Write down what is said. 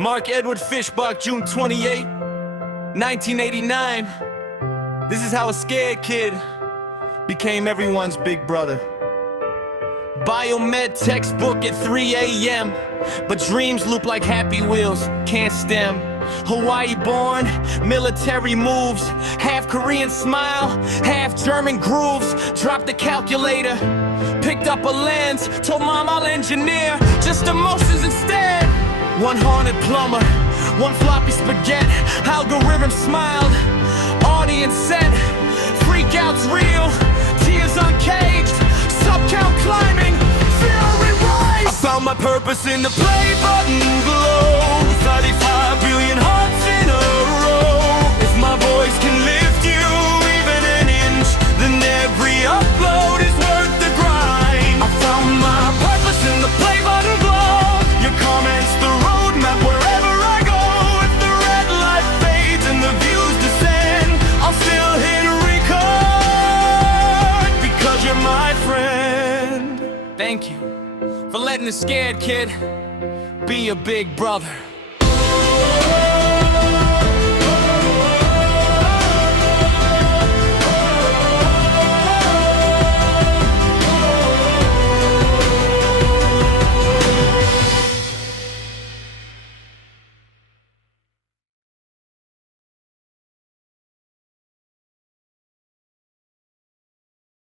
Mark Edward Fischbach, June 28, 1989. This is how a scared kid became everyone's big brother. Biomed textbook at 3 a.m. But dreams loop like Happy Wheels, can't stem. Hawaii born, military moves. Half Korean smile, half German grooves. Dropped the calculator, picked up a lens. Told mom I'll engineer just emotions instead. One haunted plumber, one floppy spaghet. Algorithm smiled, audience said. Freakout's real, tears uncaged. Sub-count climbing, fury rise. I found my purpose in the play button glow. 35 billion hearts in a row. If my voice can lift you even an inch, then every upload is worth the grind. I found my purpose in the play button glow. Your comments the roadmap wherever I go. If the red light fades and the views descend, I'll still hit record because you're my friend. Thank you for letting the scared kid be a big brother.